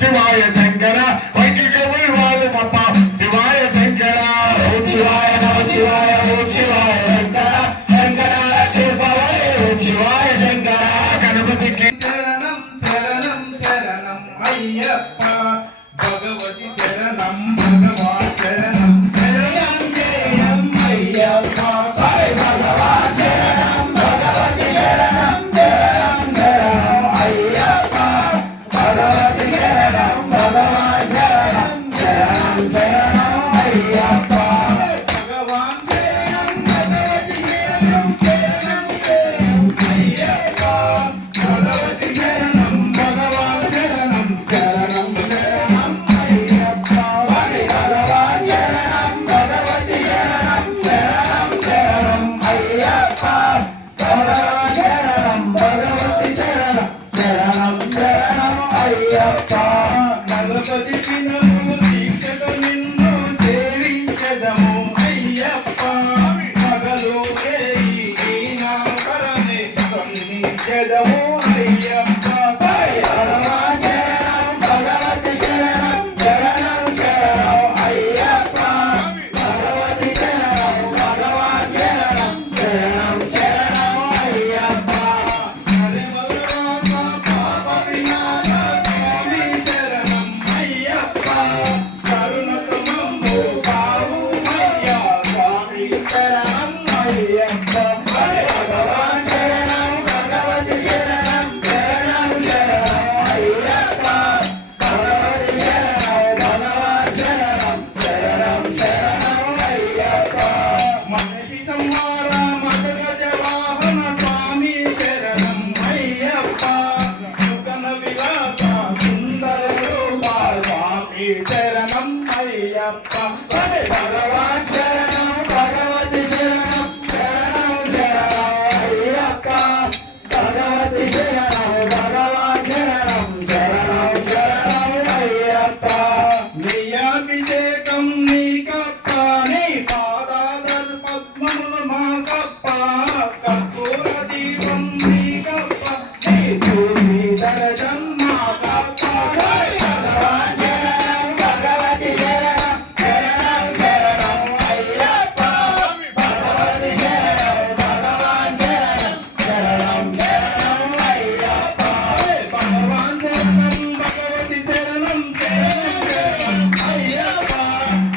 శివాయ శంకర వైకికవి వాళ్ళు మత శివాయ శంకర ఓం శివాయ నమ శివాయ ఓం శివాయ శంకర శంకర శివాయ ఓం శివాయ శంకర గణపతికి శరణం శరణం శరణం అయ్యప్ప భగవతి శరణం భగవా శరణం శరణం జయం అయ్యప్ప భగవా శరణం భగవతి శరణం శరణం శరణం అయ్యప్ప భగవతి శరణం భగవా శరణం శరణం శరణం అయ్యప్ప భగవాన్ శరణం భగవతి శరణం శరణం శరణం అయ్యప్ప భగవతి శరణం భగవాన్ శరణం శరణం శరణం అయ్యప్ప భగవాన్ శరణం భగవతి శరణం శరణం శరణం అయ్యప్ప భగవాన్ శరణం భగవతి శరణం శరణం శరణం అయ్యప్ప నగపతి పినము దీక్షతో నిన్ను సేవించదము అయ్యప్ప మగలు ఈ నామకరణే స్పందించదము అయ్యప్ప భగవాన్ శరణం భగవతి శరణం శరణం శరణం అయ్యప్ప భగవతి శరణం భగవాన్ శరణం శరణం శరణం అయ్యప్ప హరే భగవాన్ పాప వినాశ స్వామి శరణం అయ్యప్ప కరుణతో మమ్ము కావుమయ్యా స్వామి శరణం అయ్యప్ప హరే భగవాన్ శరణం భగవతి శరణం శరణం శరణం అయ్యప్ప భగవతి శరణం భగవాన్ శరణం శరణం శరణం అయ్యప్ప మనిషి సంహార మదగజ వాహన స్వామి శరణం అయ్యప్ప నూతన విలాస సుందర రూప స్వామి శరణం అయ్యప్ప హరే భగవాన్ శరణం భగవతి శరణం శరణం శరణం అయ్యప్ప భగవతి శరణం భగవాన్ శరణం శరణం శరణం అయ్యప్ప నీయాభిషేకం నీకప్ప నీ పాదాదల్ పద్మములు మాకప్ప కర్పూర దీపం నీకప్ప నీ భూమి దర్శనం మాకప్ప హరే భగవాన్ శరణం భగవతి శరణం శరణం శరణం అయ్యప్ప భగవతి శరణం భగవాన్ శరణం శరణం శరణం అయ్యప్ప భగవాన్ శరణం భగవతి శరణం శరణం శరణం అయ్యప్ప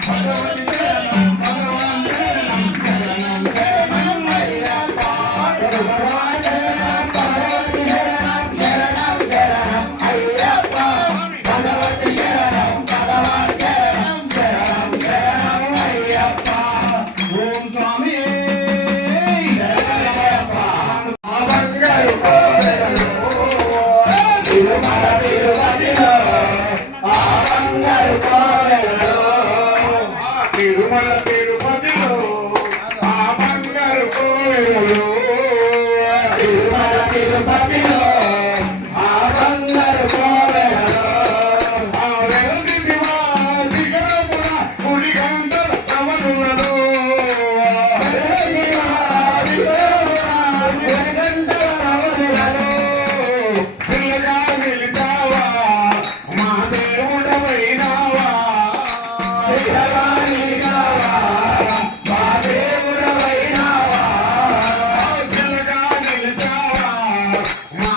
భగవతి శరణం భగవాన్ శరణం శరణం శరణం అయ్యప్ప భగవాన్ శరణం భగవతి శరణం శరణం శరణం అయ్యప్ప భగవతి శరణం భగవాన్ శరణం శరణం శరణం అయ్యప్ప ఓం స్వామి శరణమయ్యప్ప ఆవంగారు కోవెలలో తిరుమల తిరుపతిలో ఆవంగారు కోవెలలో తిరుమల తిరుపతిలో ఆవంగారు కోవెలలో తిరుమల తిరుపతిలో ఆవంగారు కోవెలలో ఆ వెలుగు శివా దిగరమున గుడి గంటల ప్రవణులలో శివా దిగరమున గుడి గంటల ప్రవణులలో పిల్లగా నిలిచావా మా దేవుడవైనావా పిల్లగా నిలిచావా మా దేవుడవైనావా పిల్లగా నిలిచావా మా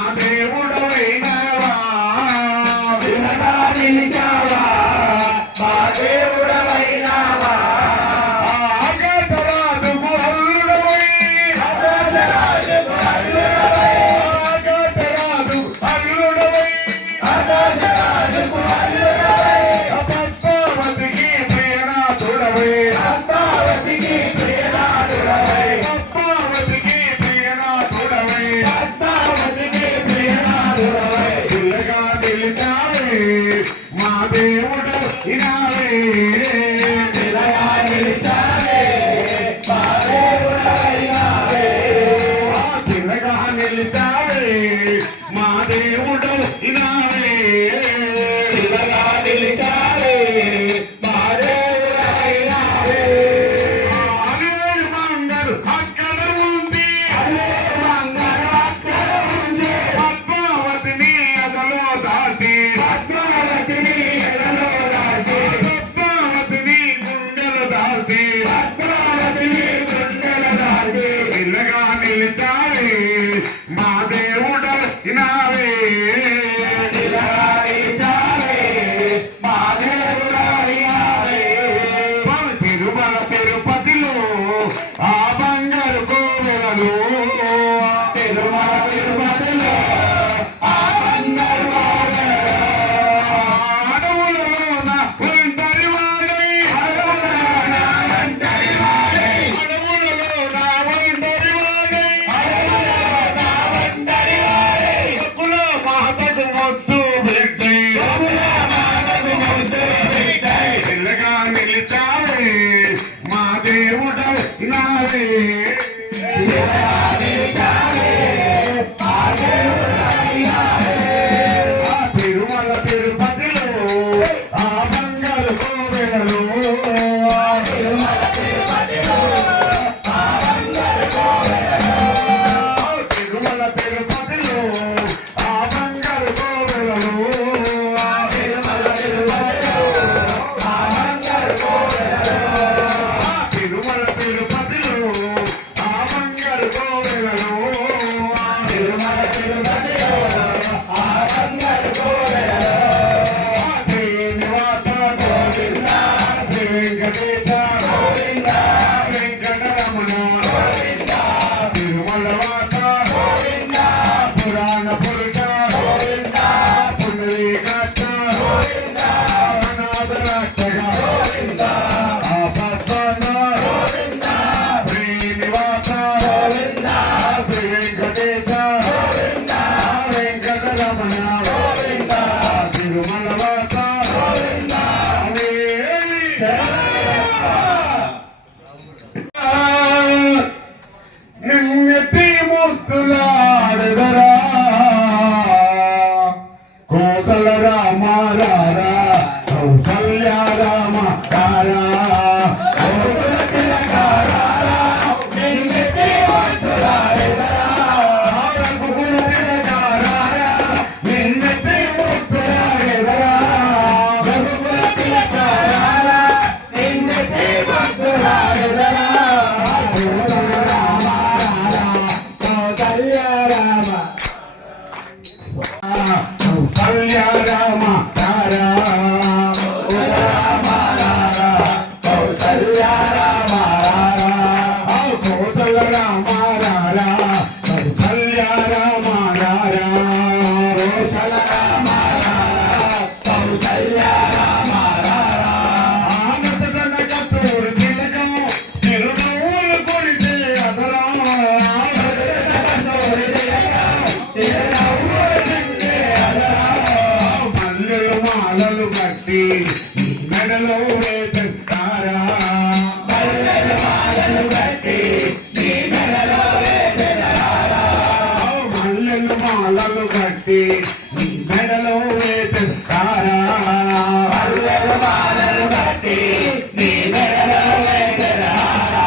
భద్రావతి ఇల్లగా నిలిచావే మా దేవుడు నావే తిరుమల తిరుపతిలో ఆ బంగారు కోవెలలో తిరుమల తిరుపతిలో ఆ బంగారు కోవెలలో అడవులలోన ఒంటరి వాడై అడవులలోన ఒంటరి వాడై హక్కులో మాతకు మొత్తు బిడ్డై ఇల్లగా నిలిచావే మా దేవుడు నావే తిరుమల తిరుపతిలో ఆ బంగారు కోవెలలో తిరుమల తిరుపతిలో ఆ బంగారు కోవెలలో తిరుమల తిరుపతిలో ఆ బంగారు కోవెలలో తిరుమల తిరుపతిలో ఆ బంగారు కోవెలలో తిరుమల తిరుపతిలో ఆ బంగారు కోవెలలో తిరుమల తిరుపతిలో ఆ బంగారు కోవెలలో శ్రీనివాస గోవింద శ్రీ వెంకటేశ గోవింద వెంకటరమణ గోవింద తిరుమల వాస గోవింద పురాణ పురుష గోవింద పుండరీకాక్ష గోవింద అనాథ రక్షక గోవింద ఆపద్బాంధ గోవింద శ్రీనివాస గోవింద శ్రీ వెంకటేశ గోవింద వెంకటరమణ గోవింద తిరుమల వాస గోవింద నిన్నెత్తి ముద్దులాడదరా కోసల రామ రారా కౌసల్య రామ రారా కోసల తిలక రారా నిన్నెత్తి ముద్దులాడదరా రఘుకుల తిలక రారా నిన్నెత్తి ముద్దులాడదరా రఘుకుల తిలక రారా నిన్నెత్తి ముద్దులాడదరా కోసల రామ రారా కౌసల్య రామ కౌసల్య రామ రారా రామ రారా కౌసల్య రామ రారా కౌసల్య రామ రారా కౌసల్య రామ రారా కౌసల రామ రారా కౌసల్య రామ రారా ఆనతన కత్తూరు తిలకం తిరునవ్వులు కొడితే అదరా మల్లెలు మాలలు కట్టి మెడలో వేస్తారా మల్లెలు మాలలు కట్టి మెడలో వేస్తారా మల్లెలు మాలలు కట్టి మెడలో వేస్తారా మల్లెలు మాలలు కట్టి మెడలో వేస్తారా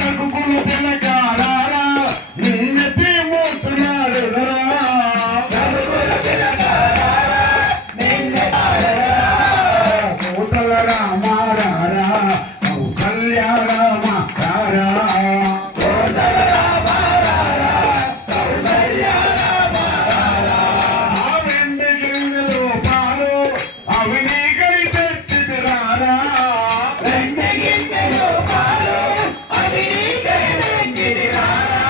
రఘుకుల తిలక రారా నిన్నెత్తి మూతున్నాడు కోసల రామ రారా కౌసల్య రామ రారా కోసల రామ రారా కౌసల్య రామ రారా వెండి గిన్నెలో పాలు అవినీకరి తెచ్చిది రారా వెండి గిన్నెలో పాలు అవినీకరి తెచ్చిది రారా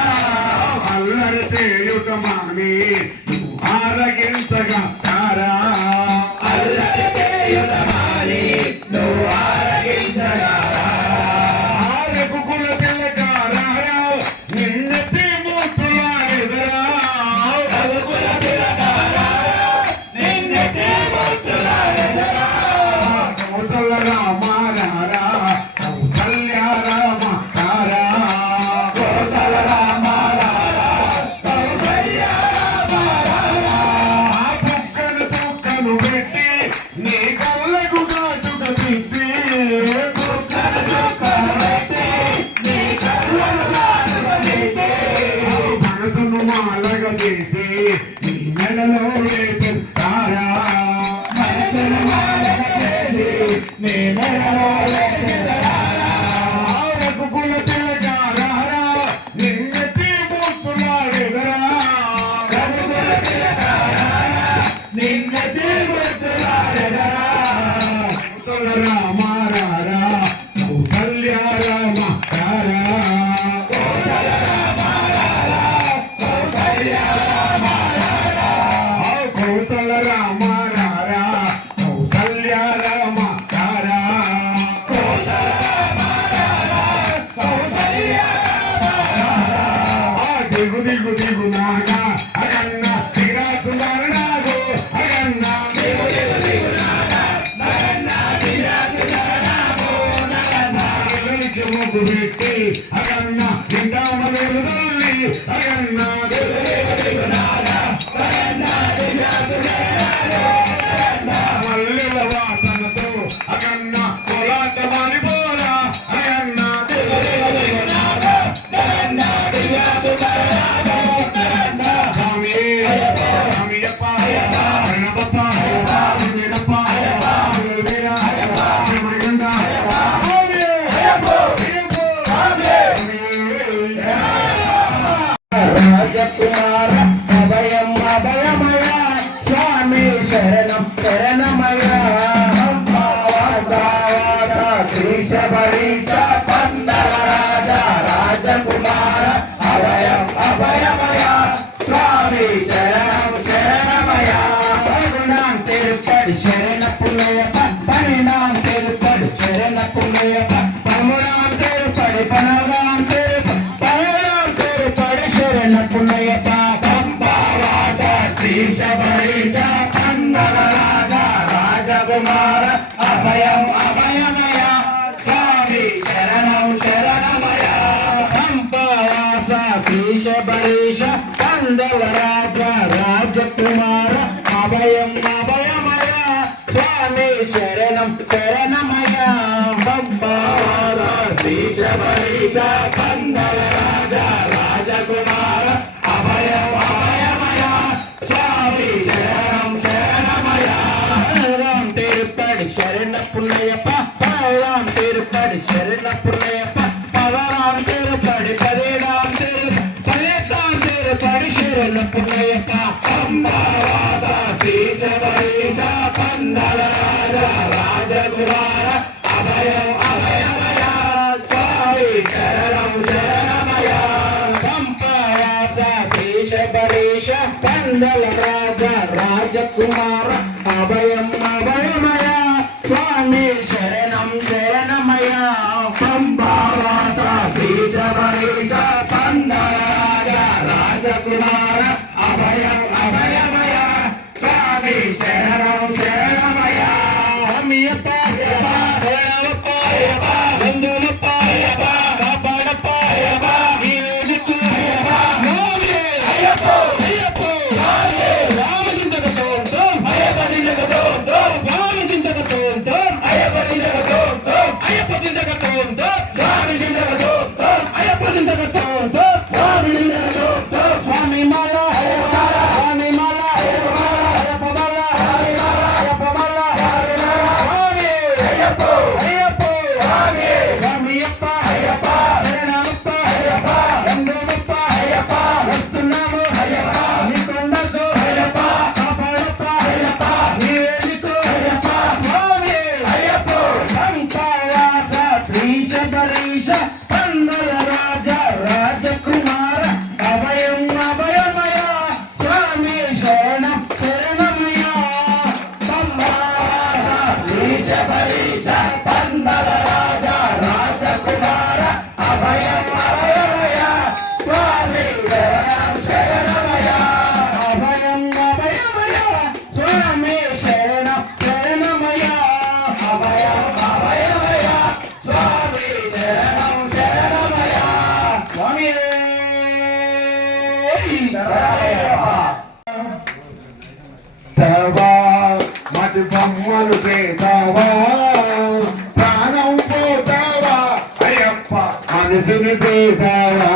అల్లరి చేయుట మాని ఆరగించగా రారా అల్లరి చేయుట మాని నువ్వు ఆరగించగా రఘుకుల తిలక రారా నిన్నెత్తి మూతులాడెదరా రఘుకుల తిలక రారా నిన్నెత్తి మూతులాడెదరా కౌసల రామ రారా కౌసల్య రామ రారా కోసల రామ రారా కౌసల్య రామ రారా బుక్కలు తుక్కలు పెట్టి నీ కళ్ళకు కాటుక తిప్పి బుక్కలు తుక్కలు పెట్టి నీ ముగ్గు పెట్టి అగన్న తింటామ వెలుగుల్ని అగన్న మల్లెల వాసనతో అగన్న కోలాట మారిపోరా అగన్న స్వామి స్వామియప్ప గణపప్ప వీరప్ప వీర మణికంఠ రాజకుమార అభయం అభయమయ స్వామి శరణం శరణమయ శ్రీశ బరీశ పందల రాజ రాజకుమార అభయం అభయమయ స్వామి శరణం శరణమయ పరుణాం తిరుపతి శరణ పుణ్యప పరిణాం తిరుపతి శరణ పుణ్యప పమురాం తిరుపతి పనగాం తిరుపతి శరణ పుణ్యప పంబావాస శ్రీశ బరీశ పందల రాజ రాజకుమార అభయం అభయమయ స్వామి శరణం శరణమయ పంబావాస శ్రీశ బరీశ పందల రాజ రాజకుమార అభయం అభయమయ స్వామి శరణం శరణమయ పంబావాస శ్రీశ బరీశ పందల రాజ రాజకుమార అభయం అభయమయ స్వామి శరణం శరణమయ రామ్ తిరుపతి శరణ పుణ్యప రామ్ తిరుపతి శరణ పుణ్యప పవరాం తిరుపతి పదేరాం తిరుపతి శరణ పుణ్యప అంబావాస శ్రీశ బరీశ పందల రాజ రాజకుమార అభయం అభయమయ స్వామి శరణం శరణమయ పంపావాస శ్రీశ బరీశ పందల రాజ రాజకుమార అభయం అభయమయ స్వామి శరణం శరణమయ పంపావాస శ్రీశ బరీశ పందల రాజ రాజకుమార అభయం అభయమయ స్వామి శరణం శరణమయ అమియప్ప స్వామి మాల స్వామి మాల అయ్యప్ప మాల అయ్యప్ప మాల అయ్యప్ప అయ్యప్ప స్వామియప్ప అయ్యప్ప శరణమప్ప అయ్యప్ప రంగమప్ప అయ్యప్ప వస్తున్నాము అయ్యప్ప నీ కొండకు అయ్యప్ప కాపాడప్ప అయ్యప్ప నీ వేదికు అయ్యప్ప స్వామి అయ్యప్ప సంతావాస శ్రీశ బరీశ పందల రాజ రాజకుమార అభయం అభయమయ స్వామి శరణం శరణమయ పంబావాస శ్రీశ బరీశ పందల రాజ రాజకుమార అభయం అభయమయ స్వామి శరణం శరణమయ అభయం అభయమయ స్వామి శరణం శరణమయ అభయం అభయమయ స్వామి శరణం శరణమయ స్వామి శరణమయ్యప్ప మతి బొమ్మలు చేతావా ప్రాణం పోతావా అయ్యప్ప మనసుని చేసావా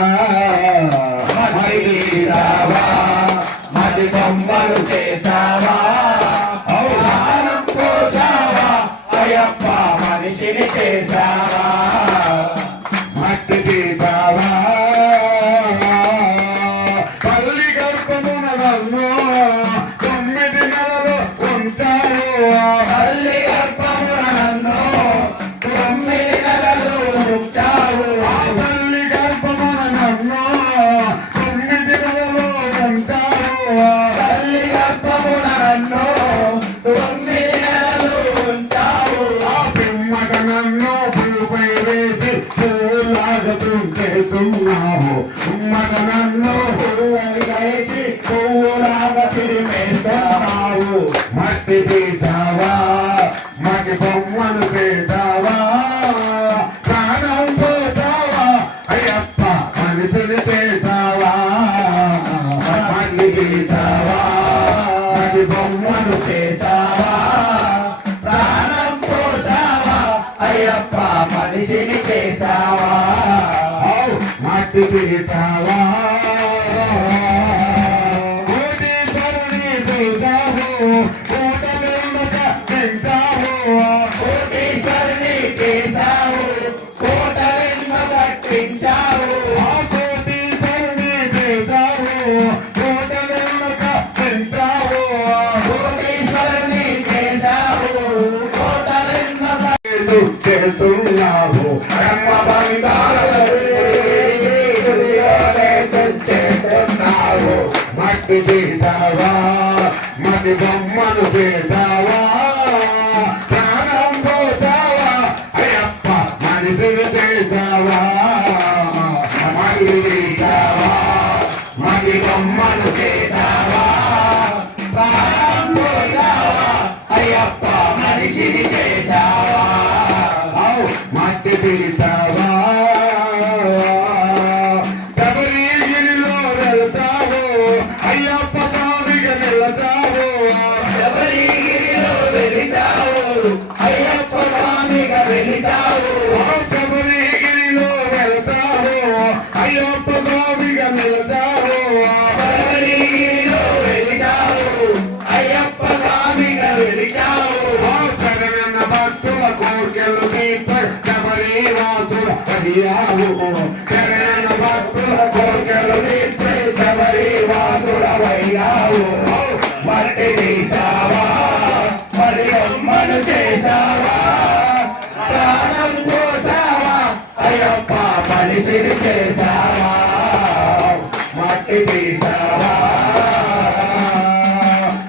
మతి బొమ్మలు చేసావా ప్రాణం పోతావా అయ్యప్ప మనిషిని చేసావా మట్టి చేసావా తల్లి గర్భమున నన్ను 9 నెలలు ఉంచారు తల్లి గర్భమున నన్ను 9 నెలలు ఉంచారు తల్లి గర్భమున నన్ను 9 నెలలు ఉంచారు తల్లి గర్భమున నన్ను 9 నెలలు ఉంచారు ఆ పిమ్మట నన్ను పులుపై వేసి పువ్వులాగుతున్నావు ఉమ్మట నన్ను పురువై వేసి పువ్వులాగా తిరిమేస్తున్నావు మట్టి చేసావా మట్టి బొమ్మలు చేసావా ప్రాణం మట్టి తీసావా కోటీశ్వరుని చేశావు కోటలెందుక పెంచావు కోటీశ్వరుని చేశావు కోటలెందుక పెంచావు కోటీశ్వరుని చేశావు కోటలెందుక పెంచావు కోటీశ్వరుని చేశావు కోటలెందుక చేస్తున్నావు కర్మ బంధాలు మట్టి చేసావా మట్టి బొమ్మను చేసావా ప్రాణం పోసావా అయ్యప్ప మనిషిని చేసావా మట్టి చేసావా మట్టి బొమ్మను చేసావా ప్రాణం పోసావా అయ్యప్ప మనిషిని చేసావా మట్టి తీసావా శబరిగిరిలో వెళ్తావు అయ్యప్ప స్వామిగా వెళ్తావు శబరిగిరిలో వెళ్తావు అయ్యప్ప స్వామిగా వెళ్తావు శబరిగిరిలో వెళ్తావు అయ్యప్ప స్వామిగా వెళ్తావు శబరిగిరిలో వెళ్తావు అయ్యప్ప స్వామిగా వెళ్తావు చరణ భక్తుల కోర్కెలు శబరి వాసుల అయ్యావు చరణ భక్తుల కోర్కెలు శబరి వాసుల అయ్యావు మట్టి తీసావా మరి అమ్మను చేసావా ప్రాణం పోసావా అయ్యప్ప మనిషిని చేసావా మట్టి తీసావా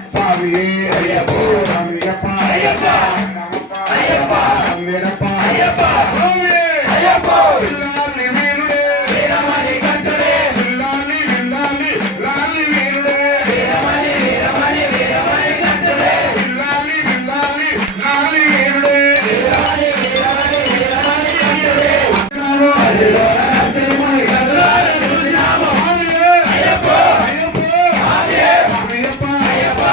స్వామి అయ్యప్ప అయ్యప్ప అయ్యప్ప అయ్యప్ప అయ్యప్ప అయ్యప్ప అయ్యప్ప పిల్లాలి వీరుడే వీరమణి కంటుడే పిల్లాలి పిల్లాలి లాలి వీరుడే వీరమణి వీరమణి వీరమణి కంటుడే పిల్లాలి పిల్లాలి లాలి వీరుడే వీరమణి వీరమణి వీరమణి కంటుడే అదిలో నరసింహుని కదులార చూసినాము అయ్యప్ప అయ్యప్ప అయ్యప్ప అయ్యప్ప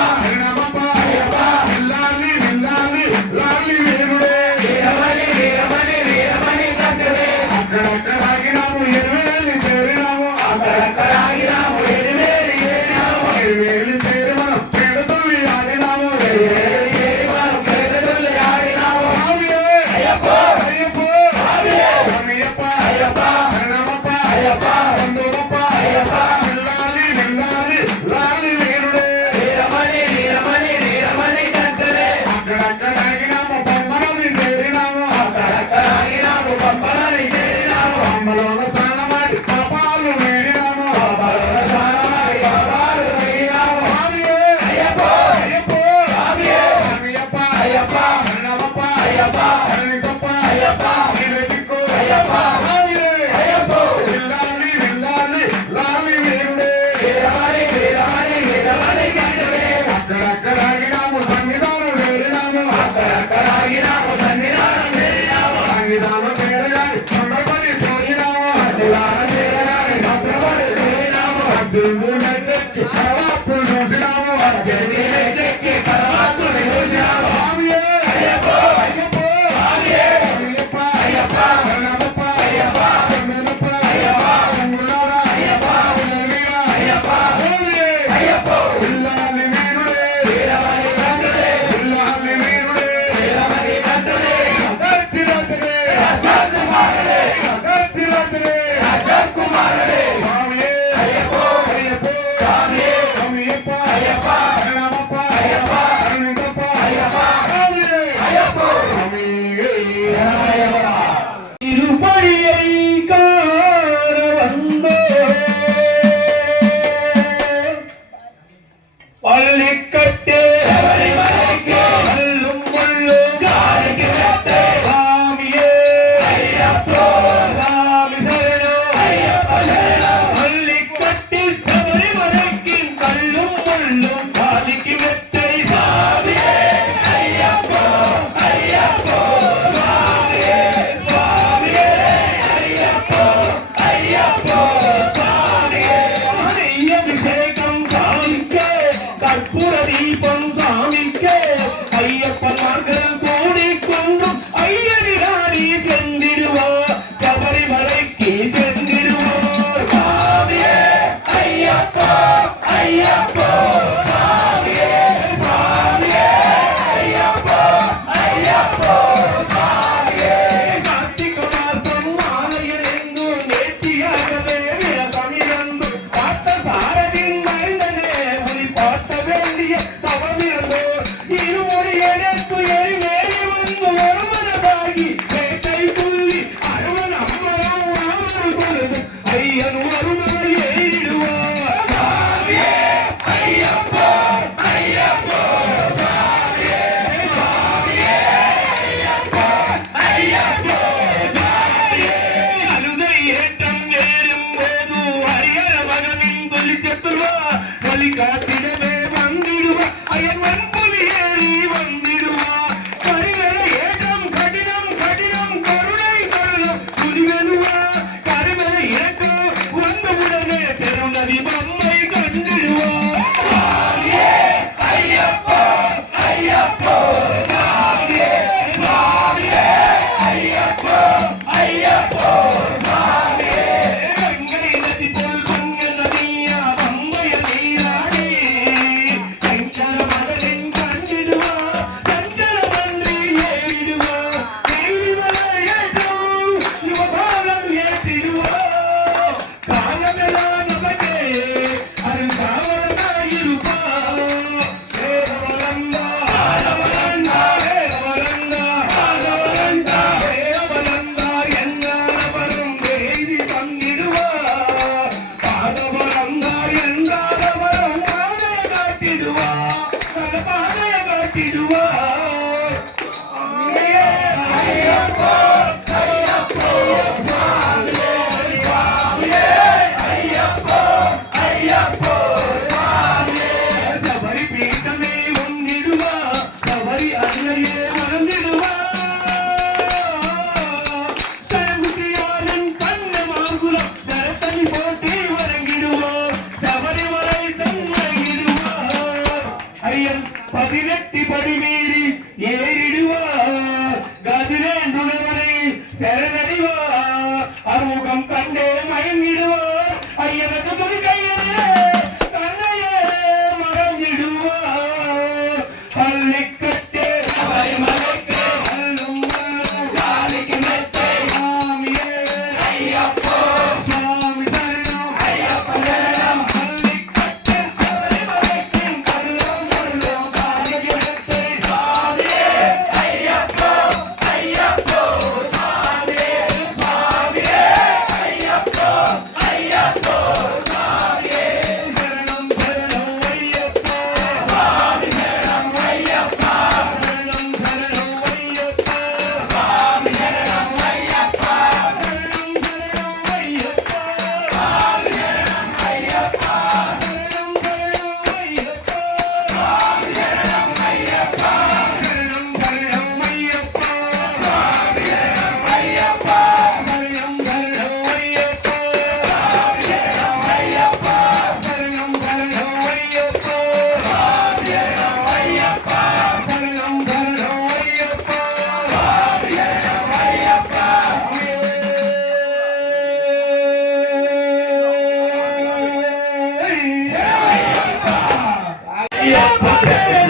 నమప్ప అయ్యప్ప పిల్లాలి పిల్లాలి లాలి వీరుడే వీరమణి వీరమణి వీరమణి కంటుడే అక్కడక్కడాగినాము ఎనివేలి చేరినాము అక్కడక్కడాగినాము ఎనివేలి చేరినాము ఎనివేలి చేరి మనం పెడతల్లి ఆడినాము ఎనివేలి చేరి మనం పెడతల్లి ఆడినాము అయ్యప్ప అయ్యప్ప అయ్యప్ప అయ్యప్ప నమప్ప అయ్యప్ప బంధువప్ప అయ్యప్ప పిల్లాలి పిల్లాలి లాలి వీరుడే వీరమణి వీరమణి వీరమణి కంటుడే అక్కడక్కడాగినాము బొమ్మలని చేరినాము అక్కడక్కడాగినాము బొమ్మలని చేరినాము బొమ్మలోన స్నానమాడి పాపాలు వేడినాము పాపాలోన స్నానమాడి పాపాలు వేడినాము అయ్యప్ప అయ్యప్ప అయ్యప్ప అయ్యప్ప నమప్ప అయ్యప్ప అయ్యప్ప అయ్యప్ప నిలదికో అయ్యప్ప అయ్యప్ప పిల్లాలి పిల్లాలి లాలి వీరుడే వీరమణి వీరమణి వీరమణి కంటుడే అక్కడక్కడాగినాము సన్నిధానం వేడినాము అక్కడక్కడాగినాము సన్నిధానం వేడినాము సన్నిధానం చేరగాని సంబరపడి పోయినాము సన్నిధానం చేరగాని సంబరపడి పోయినాము అర్జునుడు నెట్టెక్కి కరవాత్తులు చూసినాము అర్జునుడి నెట్టెక్కి కరవాత్తులు చూసినాము అయ్యప్ప అయ్యప్ప అయ్యప్ప అయ్యప్ప నమప్ప అయ్యప్ప నమప్ప అయ్యప్ప రంగులార అయ్యప్ప ఉలవీర అయ్యప్ప అయ్యప్ప పిల్లాలి వీరుడే వీరమణి కంటుడే పిల్లాలి వీరుడే వీరమణి కంటుడే అగత్తిరతుడే రాజకుమారుడే అగత్తిరతుడే రాజకుమారుడే స్వామియే అయ్యప్ప అయ్యప్ప స్వామియే అయ్యప్ప అయ్యప్ప నమప్ప అయ్యప్ప నమప్ప అయ్యప్ప స్వామియే అయ్యప్ప స్వామియే అయ్యప్ప తిరుపడియై కారవందో పల్లికట్టే శబరిమలైకే అల్లుం ముల్లుం గాలికి మెట్టే స్వామియే అయ్యప్ప స్వామి శరణం అయ్యప్ప శరణం పల్లికట్టి శబరిమలైకి అల్లుం ముల్లుం గాలికి మెట్టే స్వామియే అయ్యప్ప అయ్యప్ప స్వామియే స్వామియే சாமி போட்டி வணங்கிடுவோம் சபரிமலை தங்கிடுவோம் ஐயன் 18 படி மீறி ஏறிடுவார் கதிரேண்டுணவரை சரணடைவார் அறுமுகம் கண்டே மயங்கிடுவார் ஐயனுக்கு முருகையனே தன்னையே மறந்திடுவார் பள்ளிக்கட்டே சபரிமலைக்கே அல்லும் காலிக்கு மெத்தை சாமியே ஐயப்போ சாமி சரணம் ஐயப்ப சரணம் பள்ளிக்கட்டே சபரிமலைக்கே அல்லும் காலிக்கு மெத்தை சாமியே ஐயப்போ ஐயப்போ சாமியே சாமியே ஐயப்போ ஐயப்போ சாமியே சரணம் சரணம் ஐயப்போ சாமி சரணம் ஐயப்பா சரணம் சரணம் ஐயப்பா சாமி சரணம் ஐயப்பா சரணம் சரணம் ஐயப்பா சாமி சரணம் ஐயப்பா சரணம் சரணம் ஐயப்பா சாமி சரணம் ஐயப்பா சரணம் சரணம் ஐயப்பா சாமி சரணம் ஐயப்பா சரணம் சரணம் ஐயப்பா சாமி சரணம் ஐயப்பா சரணம் சரணம் ஐயப்பா சாமி சரணம் ஐயப்பா சரணம் சரணம் ஐயப்பா சாமி சரணம் ஐயப்பா ஐயப்பா சரணம்